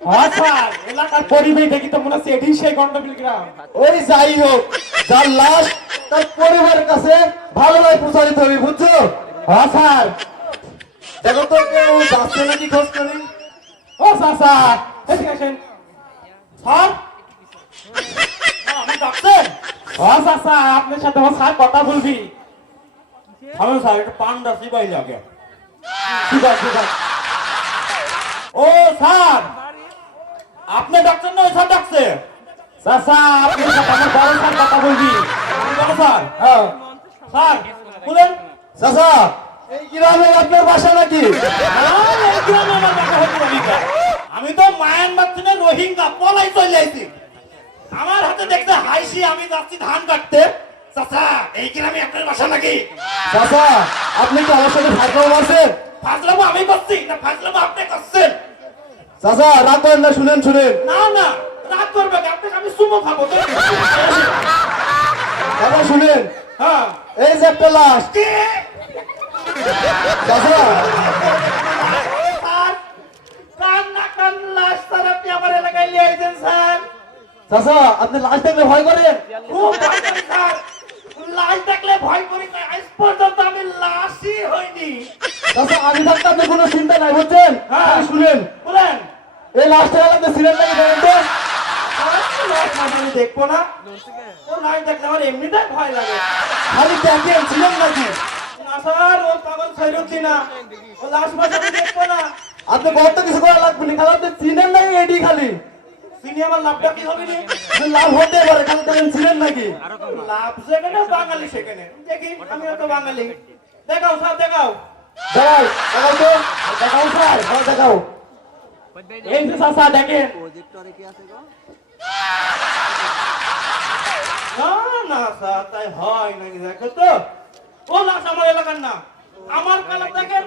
হ্যাঁ স্যার এলাকার পরিবেশ দেখি তো মনে হচ্ছে এটাই সেই গন্ডবিল গ্রাম। ওই যাই হোক যার লাশ তার পরিবারের কাছে ভালোভাবে প্রচারিত হবে বুঝছ? হ্যাঁ স্যার। দেখো তো কেউ যাচ্ছে নাকি খোঁজ করি ও চাচা এদিকে আসেন। স্যার? আমি ডাকছেন? ও চাচা আপনার সাথে আমার স্যার কথা বলবি। আমি স্যার একটা পান্ডা সিপাই লাগে। ও স্যার আপনি ডাকছেন না ওই স্যার ডাকছে চাচা আমার বড় স্যার কথা বলবি? আমি স্যার হ্যাঁ। স্যার বলেন। চাচা এই গ্রামে আপনার বাসা নাকি? এই গ্রামে আমার হচ্ছে রোহিঙ্গা। আমি তো মায়ানমার থেকে রোহিঙ্গা পলাই চলে যাইছি আমার হাতে দেখতে হাইসি আমি যাচ্ছি ধান কাটতে। চাচা এই গ্রামে আপনার বাসা নাকি? চাচা আপনি কি আমার সাথে ফাঁকলাম আছেন? ফাজলামো আমি করছি না ফাজলামো আপনি চাচা রাগ করেন না শুনেন শুনেন। না না রাগ করবে আপনাকে আমি সুমো খাব তো শুনেন। হ্যাঁ। এই যে একটা লাশ। চাচা। না লাশ স্যার আপনি চাচা লাশ দেখলে ভয় করেন? খুব ভয় করি লাশ দেখলে ভয় করি না আজ পর্যন্ত আমি লাশই হইনি। চাচা আমি থাকতে আপনার কোনো চিন্তা নাই বুঝছেন? হ্যাঁ। শুনেন। বলেন এই লাশটা লাগতে সিলেট লাগে তো আমি দেখব না ও লাশ দেখলে আমার এমনিতেই ভয় লাগে। খালি দেখেন ছিলেন নাকি? না স্যার ও পাগল খৈরুদ্দি না। ও লাশ মাছ আমি দেখব না। আপনি কত কিছু করা লাগবে না? খালি আপনি চিনেন নাকি এটি খালি? চিনি আমার লাভটা কি হবে লাভ হতে পারে ছিলেন নাকি? লাভ সেখানে বাঙালি সেখানে। দেখি তো বাঙালি। দেখাও স্যার দেখাও। দেখাও দেখাও স্যার দেখাও। এই যে চাচা দেখেন না না স্যার তাই হয় নাকি? দেখো তো। ও লাশ আমার এলাকার না আমার কালার দেখেন।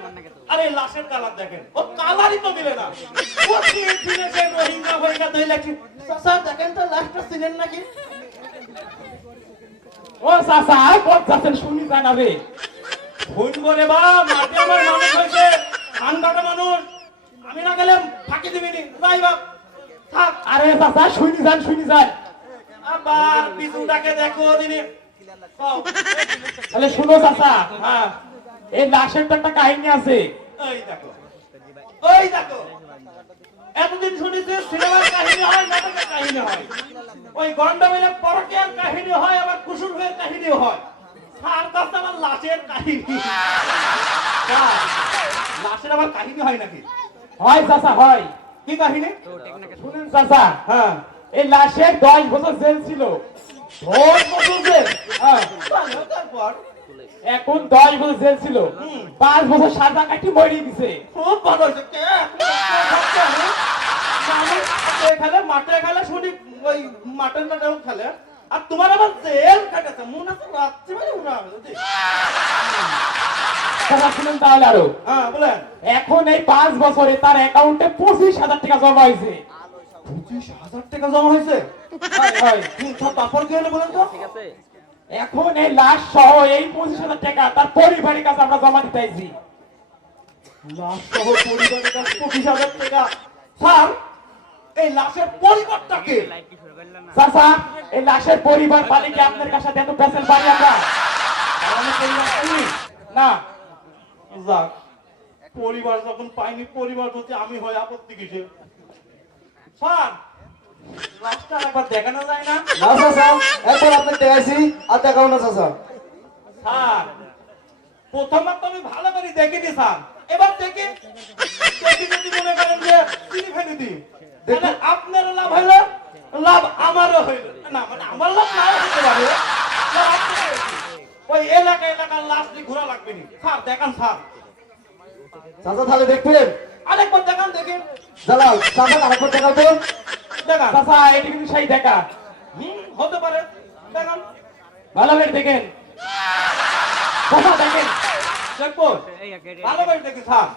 আরে লাশের কালার দেখেন। ও কালারই তো দিলে না। ও তিন দিনে সে রোহিঙ্গা ফোহিঙ্গা ধরে লাগছে স্যার দেখেন তো লাশটা চিনেন নাকি? ও চাচা আর কোন চাচ্ছেন শুনি জানাবে ফোন করে বা মাঠে আমার মানুষ হয়েছে। ধান কাটা মানুষ। আমি না গেলে ফাঁকি দিবিনি যাই বাপ থাক। আরে চাচা শুনি যান শুনি যান। আবার পিছুটাকে দেখো দিনে। তাহলে শুনো চাচা হ্যাঁ। এই লাশের তো একটা কাহিনী আছে। ওই দেখো। ওই দেখো। এতদিন শুনেছি সিনেমার কাহিনী হয় নাটকের কাহিনী হয়। ওই গন্ডমিলে পরকের কাহিনী হয় আবার কুসুর হয়ে। কাহিনী হয় তার কাছে আমার লাশের কাহিনী। স্যার, লাশের আবার কাহিনী হয় নাকি? হয় চাচা হয়। কি কাহিনী? শুনেন চাচা হ্যাঁ। এই লাশের দশ বছর জেল ছিল। দশ বছর যে হ্যাঁ। তারপর এখন দশ বছর জেল ছিল। পাঁচ বছর সাজা কাটি মরিয়ে দিছে। খুব ভালো খেলে মাঠে খেলে শুনি ওই মাটন টাটাও খেলে। আর তোমার আবার জেল কাটাছে মনে আছে? রাত্রি মানে মনে হবে তাহলে আরও। হ্যাঁ এখন এই পাঁচ বছরে তার অ্যাকাউন্টে পঁচিশ হাজার টাকা জমা হয়েছে। পঁচিশ হাজার টাকা জমা হয়েছে। হুম, তা- তারপর কি হলো বলেন তো? এখন এই লাশ সহ এই পঁচিশ হাজার টাকা তার পরিবারের কাছে আমরা জমা দিতে আইছি লাশ সহ পরিবারের কাছে পঁচিশ হাজার টাকা। স্যার এই লাশের পরিবারটাকে চাচা এই লাশের পরিবার পালিকে আপনার কাছে এত পেশেন্ট পাই আমরা? না। যাক পরিবার যখন পাইনি পরিবার যদি আমি হয় আপত্তি কিসে স্যার একবার দেখানো যায় না? না চাচা একবার আপনি দেখাইছি আর দেখাও না চাচা স্যার। প্রথমবার তো আমি ভালো করে দেখিনি স্যার। এবার দেখে। দেখি যদি মনে করেন যে চিনি ফেলে দিই তাহলে আপনারও লাভ হইল লাভ আমারও হইল। না মানে আমার লাভ হতে পারে। ওই এলাকা এলাকার নিয়ে ঘোরা লাগবে না। স্যার দেখান স্যার। চাচা তাহলে দেখবেন। আরেকবার দেখান দেখেন। জালাল চাচা আরেকবার দেখাও তো। দেখান। চাচা এটা কিন্তু সেই দেখা। হুম হতে পারে। দেখান। ভালো করে দেখেন। চাচা দেখেন। দেখব ভালো করে দেখি স্যার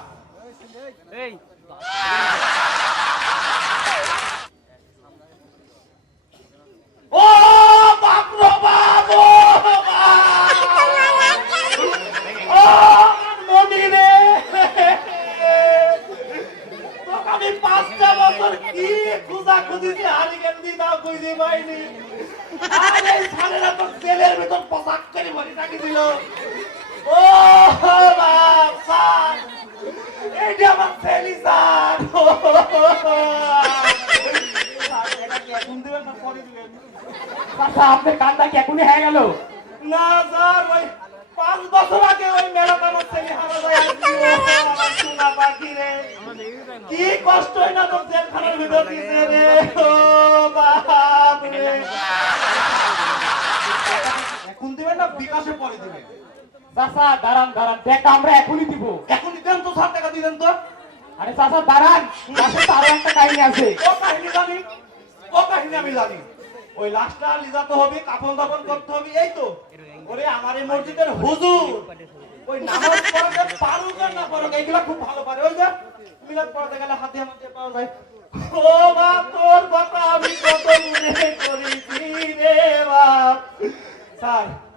ও বাপ রে বাপ ও বাপ! ও মনি রে তোকে আমি পাঁচটা বছর কি কি খুঁজা খুঁজিছি হারি কেন দি দাও খুঁজে পাইনি আরে সালেরা তো তেলের ভিতর পোশাক করে ভরি রাখিছিল ও বাপ স্যার এইটা আমার ছেলে স্যার। এটা চাচা আপনার কান্না কি এখনই হয়ে গেল? না স্যার ওই পাঁচ বছর আগে ওই মেলাতে আমার ছেলে হারা যায় সোনা পাখি রে কি কষ্ট হয় না তোর জেলখানার ভিতর দিছে রে ও বাপ রে এখন দিবেন না বিকাশে পরে দিবেন চাচা দাঁড়ান দাঁড়ান টাকা আমরা এখনই দিব। এখনই দেন তো ষাট টাকা দিলেন তো। আরে চাচা দাঁড়ান পাশে তো আরও একটা কাহিনী আছে। ও কাহিনী জানি ও কাহিনী আমি জানি। ওই লাশটা লিজাতে হবে কাপন দাপন করতে হবে এই তো। ওরে আমার এই মসজিদের হুজুর। ওই নামাজ পড়াতে পারুক না পারুক এইগুলা খুব ভালো পারে। ওই যে মিলাদ পড়াতে গেলে হাতে হাতে পাওয়া যায়। ও বাপ তোর কথা আমি কত মনে করেছি রে বাপ স্যার চাচা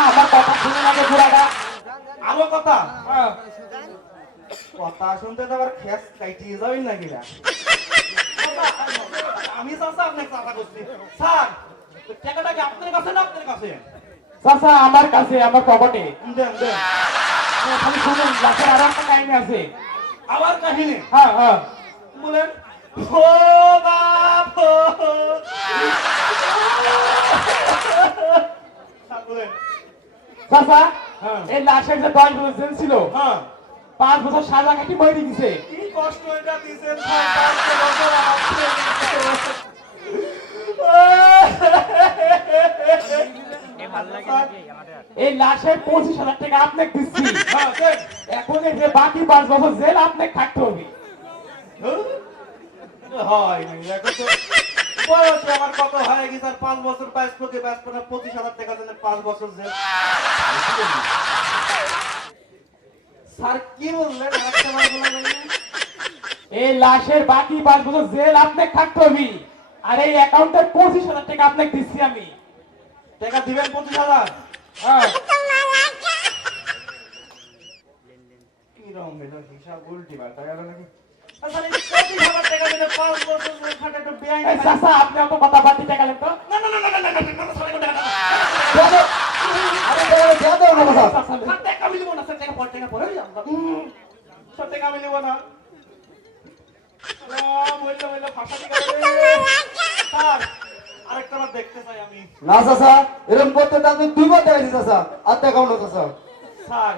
আমার কথা শুনে লাগে পুরাটা। আরও কথা? হ্যাঁ। কথা শুনতে তো আবার খেস কাইটিয়ে যাবেন নাকি আমি চাচা আপনাকে চাচা করছি স্যার টাকাটা কি আপনার কাছে না আপনার কাছে? আমার কাছে আমার পকেটে দেন দেন। শুনুন লাখের আরও একটা কাহিনী আছে। আবার কাহিনী? হ্যাঁ হ্যাঁ। বলেন। বাপ চাচা হ্যাঁ। এই লাশের যে দশ বছর জেল ছিল হ্যাঁ। পাঁচ বছর সাজা কাটি মরে গেছে। কি কষ্ট এটা দিছেন স্যার পাঁচশো বছর আমার এই লাশের পঁচিশ হাজার টাকা আপনাকে দিচ্ছি। হ্যাঁ, এখন এই যে বাকি পাঁচ বছর জেল আপনাকে থাকতে হবে। হয় নাই। দেখো তো বয়স আমার কত হয়ে গেছে আর পাঁচ বছর বাইশ লোকে বাইশ পনেরো পঁচিশ হাজার টাকা দিলে পাঁচ বছর যে। স্যার কি বললেন? আরেকটা বার বলা যাবে না? এই লাশের বাকি পাঁচ বছর জেল আপনাকে থাকতে হবে। আর এই অ্যাকাউন্টের পঁচিশ হাজার টাকা আপনাকে দিচ্ছি আমি। টাকা দিবেন পঁচিশ হাজার? হ্যাঁ। হলো হিসাব উল্টি পাল্টা গেল নাকি? আচ্ছা, বছর আপনি অত কথা বাড়তি টাকা তো না না না না না না চাচা, এরকম করতে আপনি দুইবার দেখাইছি চাচা আর দেখাও না চাচা স্যার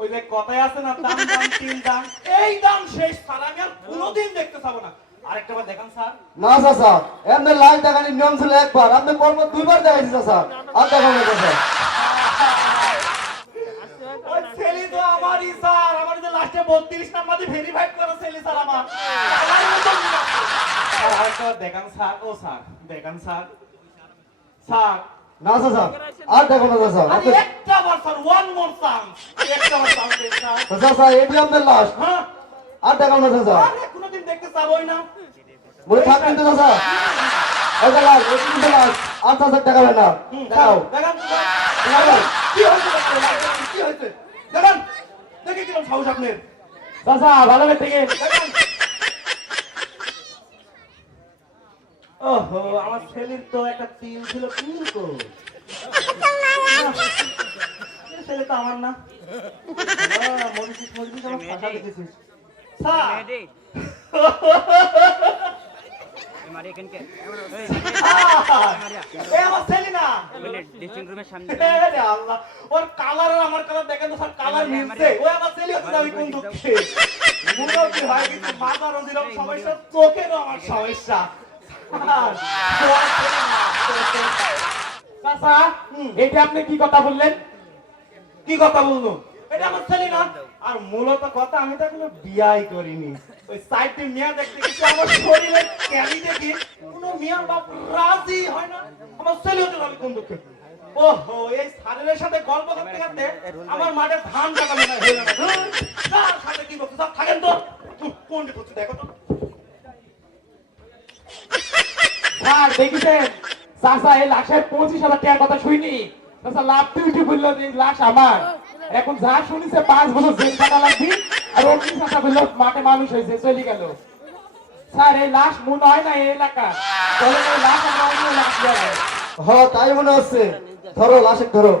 ওই যে কথায় আছে না দাম দাম তিন দাম এই দাম শেষ স্যার আমি আর কোনোদিন দেখতে চাবো না। আরেকটা বার দেখান স্যার। না চাচা এমনি লাইন দেখানির নিয়ম ছিল একবার আপনি পরপর দুইবার দেখাইছি চাচা আর দেখাও না চাচা ওই ছেলে তো আমারই স্যার আমার যে লাস্টে বত্রিশ নাম্বার দিয়ে ভেরিফাইড করে ছেলে স্যার আমার। স্যার আরেকটা দেখান স্যার ও স্যার দেখান স্যার। স্যার না চাচা আর দেখো না চাচা একটা বার ওয়ান মোর চান্স একটা চাচা এটি লাস্ট হ্যাঁ। আর দেখাও না চাচা কোনোদিন দেখতে চাবই না। বলে থাকবেন তো চাচা ওইটা লাস্ট এটি কিন্তু লাস্ট আর চাচা দেখাবেন না। দেখাও। কি হয়েছে কি হয়েছে? দেখান। দেখে কিরম সাহস আপনার। চাচা ভালো থেকে দেখান। ওহো আমার ছেলের তো একটা তিল ছিল তিল তো এ ছেলে তো আমার না। মরিচিস আমার ফাঁকা দেখেছিস? ওর কালার আর আমার কালার দেখেন তো স্যার কালার মিলছে। ও আমার ছেলে হচ্ছে না, আমি কোন দুঃখে মুরব্বী হয় কিন্তু মাথারও যেরকম সমস্যা চোখেরও আমার সমস্যা। চাচা এটা আপনি কি কথা বললেন? কি কথা বলল এটা আমার ছেলে না। আর মূলত কথা আমি তো এখনও বিয়াই করিনি। ওই সাইডে মিয়া দেখতে গেছি আমার শরীরে ক্যালি দেখি কোনো মিয়ার বাপ রাজি হয় না। আমার ছেলে হতে আমি কোন দুঃখে ওহো এই সারের সাথে গল্প করতে করতে আমার মাঠে ধান কাটা মনে হয় সাথে কি করতে থাকেন তো। কোন দেখো তো। স্যার দেখেছেন? চাষা এই লাশের পঁচিশ হাজার টাকার কথা শুনি চাষা লাভ উঠে বলল যে লাশ আমার। এখন যা শুনিছে, পাঁচ বছর জেল কাটা লাগবি। আর অগ্নি চাষা বলল, মাঠে মানুষ হয়েছে, চলে গেল। স্যার, এই লাশ মনে হয় না এই এলাকা লাশ আমরা এলাকা হ তাই মনে হচ্ছে। ধরো, লাশের, ধরো।